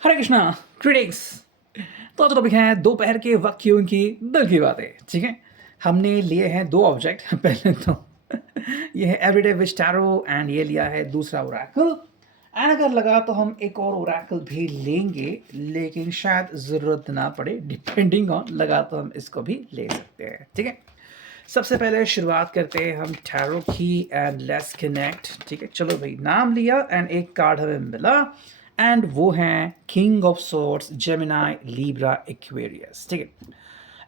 हरे Krishna. Greetings. तो आज topic है दोपहर के वक्त की उनकी दिल की बातें। ठीक है, हमने लिए हैं दो ऑब्जेक्ट पहले तो ये है एवरीडे विश टैरो एंड ये लिया है दूसरा ओरेकल। एंड अगर लगा तो हम एक और ओरेकल भी लेंगे, लेकिन शायद ज़रूरत ना पड़े, डिपेंडिंग ऑन लगा तो हम इसको भी ले सकते हैं। ठीक है, सबसे पहले शुरुआत करते हैं हम टैरो की एंड लेट्स कनेक्ट। ठीक है, चलो भाई, नाम लिया एंड एक कार्ड हमें मिला एंड वो है king of swords, Gemini, Libra, Aquarius. ठीक है,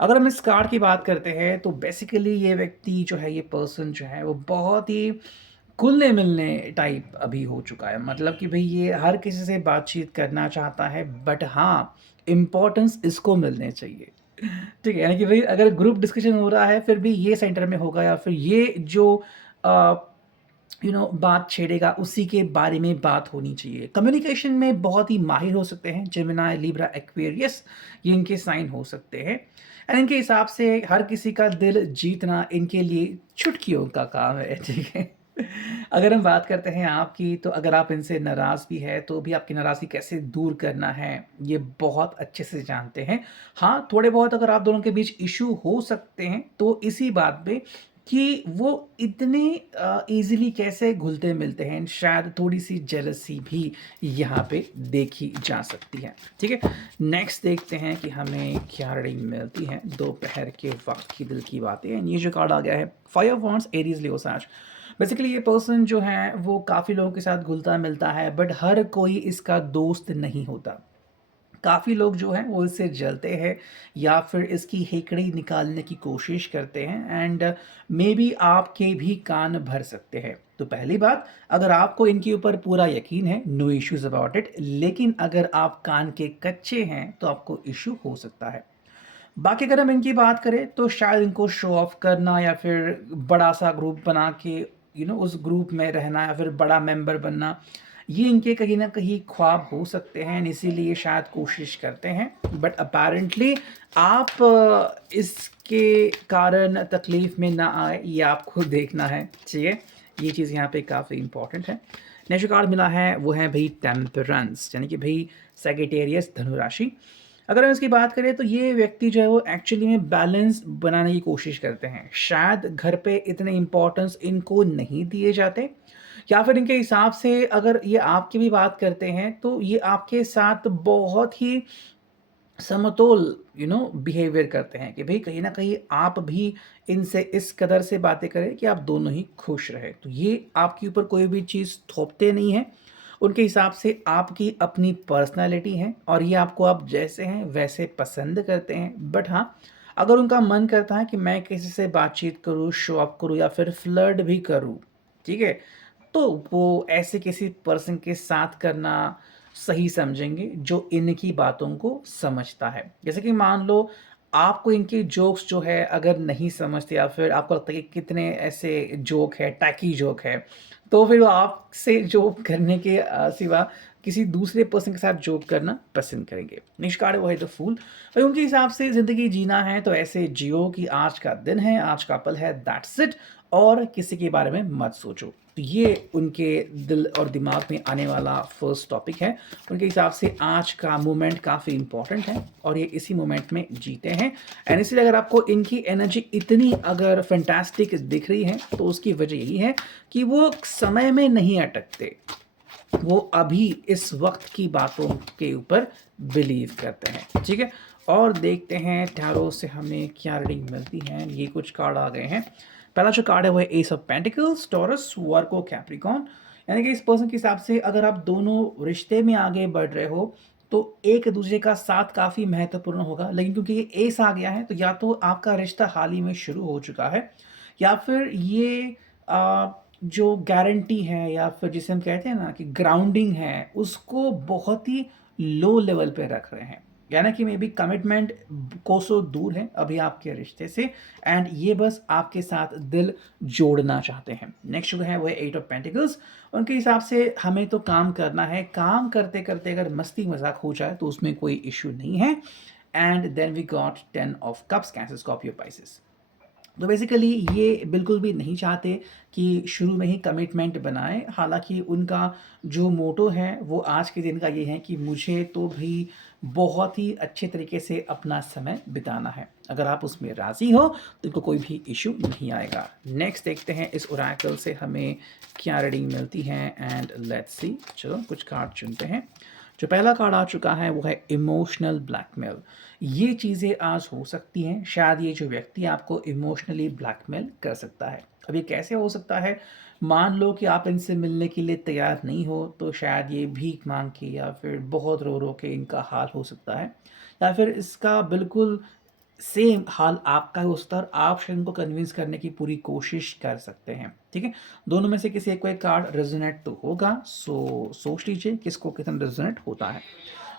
अगर हम इस कार्ड की बात करते हैं तो बेसिकली ये व्यक्ति जो है, ये पर्सन जो है वो बहुत ही घुलने मिलने टाइप अभी हो चुका है। मतलब कि भाई ये हर किसी से बातचीत करना चाहता है, बट हाँ, इम्पोर्टेंस इसको मिलने चाहिए। ठीक है, यानी कि भाई अगर ग्रुप डिस्कशन हो रहा है फिर भी ये सेंटर में होगा, या फिर ये जो बात छेड़ेगा उसी के बारे में बात होनी चाहिए। कम्युनिकेशन में बहुत ही माहिर हो सकते हैं जेमिनाई, लिब्रा, एक्वेरियस, ये इनके साइन हो सकते हैं। एंड इनके हिसाब से हर किसी का दिल जीतना इनके लिए चुटकियों का काम है। ठीक है, अगर हम बात करते हैं आपकी, तो अगर आप इनसे नाराज़ भी है तो भी आपकी नाराज़गी कैसे दूर करना है ये बहुत अच्छे से जानते हैं। हाँ, थोड़े बहुत अगर आप दोनों के बीच इशू हो सकते हैं तो इसी बात पे कि वो इतने ईज़िली कैसे घुलते-मिलते हैं, शायद थोड़ी-सी जेलसी भी यहाँ पे देखी जा सकती है। ठीक है? नेक्स्ट देखते हैं कि हमें क्या रीडिंग मिलती है दोपहर के वक़्त की दिल की बातें। एंड ये जो कार्ड आ गया है, five of wands, Aries, Leo, sage. Basically ये पर्सन जो है वो काफ़ी लोगों के साथ घुलता-मिलता है, बट हर कोई इसका दोस्त नहीं होता। काफ़ी लोग जो हैं वो इससे जलते हैं या फिर इसकी हेकड़ी निकालने की कोशिश करते हैं, एंड मे बी आपके भी कान भर सकते हैं। तो पहली बात, अगर आपको इनके ऊपर पूरा यकीन है, नो इश्यूज अबाउट इट, लेकिन अगर आप कान के कच्चे हैं तो आपको इशू हो सकता है। बाकी अगर हम इनकी बात करें तो शायद इनको शो ऑफ करना या फिर बड़ा सा ग्रुप बना के उस ग्रुप में रहना या फिर बड़ा मेंबर बनना, ये इनके कहीं ना कहीं ख्वाब हो सकते हैं, इसीलिए शायद कोशिश करते हैं। बट अपेरेंटली आप इसके कारण तकलीफ में ना आए, ये आपको देखना है। ठीक है, ये चीज़ यहाँ पे काफ़ी इंपॉर्टेंट है। नेक्स्ट कार्ड मिला है वो है भाई टेम्परेंस, यानी कि भाई सेगिटेरियस, धनुराशि। अगर हम इसकी बात करें तो ये व्यक्ति जो है वो एक्चुअली में बैलेंस बनाने की कोशिश करते हैं। शायद घर पे इतने इम्पोर्टेंस इनको नहीं दिए जाते, या फिर इनके हिसाब से अगर ये आपकी भी बात करते हैं तो ये आपके साथ बहुत ही समतोल बिहेवियर करते हैं कि भाई कहीं ना कहीं आप भी इनसे इस कदर से बातें करें कि आप दोनों ही खुश रहे। तो ये आपके ऊपर कोई भी चीज़ थोपते नहीं हैं। उनके हिसाब से आपकी अपनी पर्सनालिटी है और ये आपको आप जैसे हैं वैसे पसंद करते हैं। बट हाँ, अगर उनका मन करता है कि मैं किसी से बातचीत करूँ, शो अप करूँ या फिर फ्लर्ट भी करूँ, ठीक है, तो वो ऐसे किसी पर्सन के साथ करना सही समझेंगे जो इनकी बातों को समझता है। जैसे कि मान लो आपको इनके जोक्स जो है अगर नहीं समझते, या फिर आपको लगता है कि कितने ऐसे जोक है, टैकी जोक है, तो फिर वो आपसे जोक करने के सिवा किसी दूसरे पर्सन के साथ जोक करना पसंद करेंगे। नेक्स्ट कार्ड है वो है द फूल। भाई उनके हिसाब से ज़िंदगी जीना है तो ऐसे जियो कि आज का दिन है, आज का पल है, दैट्स इट, और किसी के बारे में मत सोचो। तो ये उनके दिल और दिमाग में आने वाला फर्स्ट टॉपिक है। उनके हिसाब से आज का मोमेंट काफ़ी इंपॉर्टेंट है और ये इसी मोमेंट में जीते हैं। एंड इसलिए अगर आपको इनकी एनर्जी इतनी अगर फैंटास्टिक दिख रही है तो उसकी वजह यही है कि वो समय में नहीं अटकते, वो अभी इस वक्त की बातों के ऊपर बिलीव करते हैं। ठीक है, और देखते हैं टैरो से हमें क्या रीडिंग मिलती है। ये कुछ कार्ड आ गए हैं। पहला जो कार्ड है वो है S of pentacles, taurus, Virgo, Capricorn. यानी कि इस पर्सन के हिसाब से अगर आप दोनों रिश्ते में आगे बढ़ रहे हो तो एक दूसरे का साथ काफ़ी महत्वपूर्ण होगा, लेकिन क्योंकि ये एस आ गया है तो या तो आपका रिश्ता हाल ही में शुरू हो चुका है, या फिर ये जो गारंटी है या फिर जिसे हम कहते हैं ना कि ग्राउंडिंग है, उसको बहुत ही लो लेवल पे रख रहे हैं। यानी कि मे बी कमिटमेंट कोसों दूर है अभी आपके रिश्ते से, एंड ये बस आपके साथ दिल जोड़ना चाहते हैं। नेक्स्ट जो है वो है एट ऑफ पेंटिकल्स। उनके हिसाब से हमें तो काम करना है, काम करते करते अगर मस्ती मजाक हो जाए तो उसमें कोई इश्यू नहीं है। And then we got ten of cups, Cancer, Scorpio, Pisces. तो बेसिकली ये बिल्कुल भी नहीं चाहते कि शुरू में ही कमिटमेंट बनाएँ। हालाँकि उनका जो मोटो है वो आज के दिन का ये है कि मुझे तो भी बहुत ही अच्छे तरीके से अपना समय बिताना है। अगर आप उसमें राज़ी हो तो इनको कोई भी इश्यू नहीं आएगा। नेक्स्ट देखते हैं इस ओरेकल से हमें क्या रीडिंग मिलती है एंड लेट्स सी। चलो कुछ कार्ड चुनते हैं। जो पहला कार्ड आ चुका है वो है इमोशनल ब्लैकमेल। ये चीज़ें आज हो सकती हैं, शायद ये जो व्यक्ति आपको इमोशनली ब्लैकमेल कर सकता है। अब ये कैसे हो सकता है? मान लो कि आप इनसे मिलने के लिए तैयार नहीं हो, तो शायद ये भीख माँग के या फिर बहुत रो-रो के इनका हाल हो सकता है, या फिर इसका बिल्कुल सेम हाल आपका ही हो सकता है और आप शायद उनको कन्विंस करने की पूरी कोशिश कर सकते हैं, ठीक है? दोनों में से किसी एक को एक कार्ड रेज़ोनेट तो होगा, सो सोच लीजिए किसको कितना रेज़ोनेट होता है।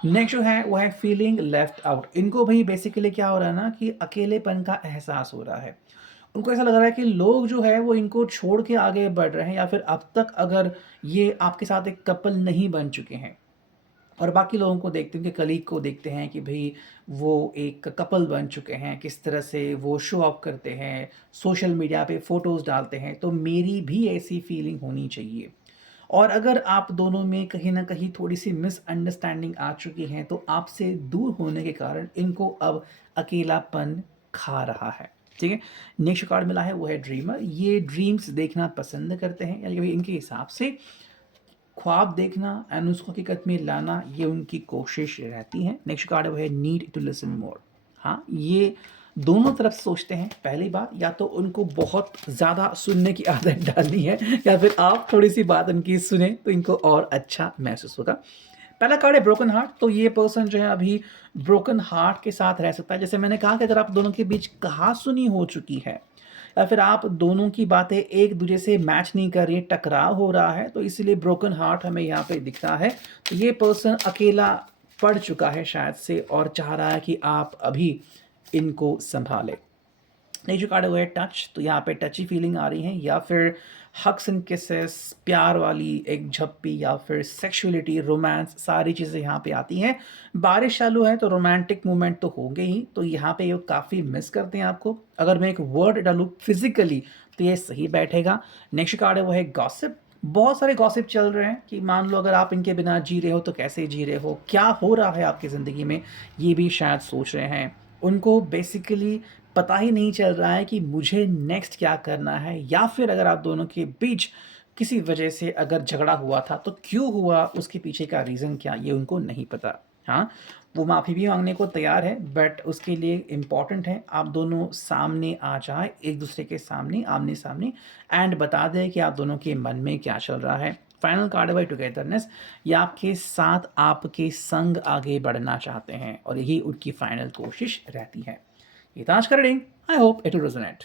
नेक्स्ट जो है वो है फीलिंग लेफ्ट आउट। इनको भी बेसिकली क्या हो रहा है ना कि अकेलेपन का एहसास हो रहा है। उनको ऐसा लग रहा है कि लोग जो है वो इनको छोड़ के आगे बढ़ रहे हैं, या फिर अब तक अगर ये आपके साथ एक कपल नहीं बन चुके हैं और बाकी लोगों को देखते हैं, उनके कलीग को देखते हैं कि भई वो एक कपल बन चुके हैं, किस तरह से वो शो ऑफ करते हैं, सोशल मीडिया पे फ़ोटोज़ डालते हैं, तो मेरी भी ऐसी फीलिंग होनी चाहिए। और अगर आप दोनों में कहीं न कहीं थोड़ी-सी मिसअंडरस्टैंडिंग आ चुकी है, तो आपसे दूर होने के कारण इनको अब अकेलापन खा रहा है, ठीक है? नेक्स्ट कार्ड मिला है वो है ड्रीमर। ये ड्रीम्स देखना पसंद करते हैं, यानी कि इनके हिसाब से ख्वाब देखना एंड उसको हकीकत में लाना ये उनकी कोशिश रहती है। नेक्स्ट कार्ड है वो है नीड टू लिसन मोर। हाँ, ये दोनों तरफ से सोचते हैं। पहली बात, या तो उनको बहुत ज़्यादा सुनने की आदत डालनी है, या फिर आप थोड़ी-सी बात उनकी सुने तो इनको और अच्छा महसूस होगा। पहला कार्ड है ब्रोकन हार्ट। तो ये पर्सन जो है अभी ब्रोकन हार्ट के साथ रह सकता है। जैसे मैंने कहा कि अगर आप दोनों के बीच कहा-सुनी हो चुकी है, या फिर आप दोनों की बातें एक-दूसरे से मैच नहीं कर रही है, टकराव हो रहा है, तो इसीलिए ब्रोकन हार्ट हमें यहाँ पे दिखता है। तो ये पर्सन अकेला पड़ चुका है शायद से और चाह रहा है कि आप अभी इनको सँभालें। नहीं, जो कार्ड है वो है टच। तो यहाँ पे टची फीलिंग आ रही है, या फिर हग्स एंड किसेस, प्यार वाली एक झप्पी, या फिर सेक्सुअलिटी, रोमांस, सारी चीज़ें यहाँ पे आती हैं। बारिश चालू है तो रोमांटिक मोमेंट तो होंगे ही, तो यहाँ पे ये काफ़ी मिस करते हैं आपको। अगर मैं एक वर्ड डालूँ फिजिकली तो ये सही बैठेगा। नेक्स्ट कार्ड है वो है गॉसिप। बहुत सारे गॉसिप चल रहे हैं कि मान लो अगर आप इनके बिना जी रहे हो तो कैसे जी रहे हो, क्या हो रहा है आपकी ज़िंदगी में, ये भी शायद सोच रहे हैं। उनको बेसिकली पता ही नहीं चल रहा है कि मुझे नेक्स्ट क्या करना है, या फिर अगर आप दोनों के बीच किसी वजह से अगर झगड़ा हुआ था तो क्यों हुआ, उसके पीछे का रीज़न क्या, ये उनको नहीं पता। हाँ, वो माफ़ी भी मांगने को तैयार है, बट उसके लिए इम्पॉर्टेंट है आप दोनों सामने आ जाए, एक दूसरे के सामने आमने सामने, एंड बता दें कि आप दोनों के मन में क्या चल रहा है। फाइनल कार्ड है भाई टुगेदरनेस। ये आपके साथ आपके संग आगे बढ़ना चाहते हैं और यही उनकी फाइनल कोशिश रहती है। ये था आज का reading. I hope it will resonate.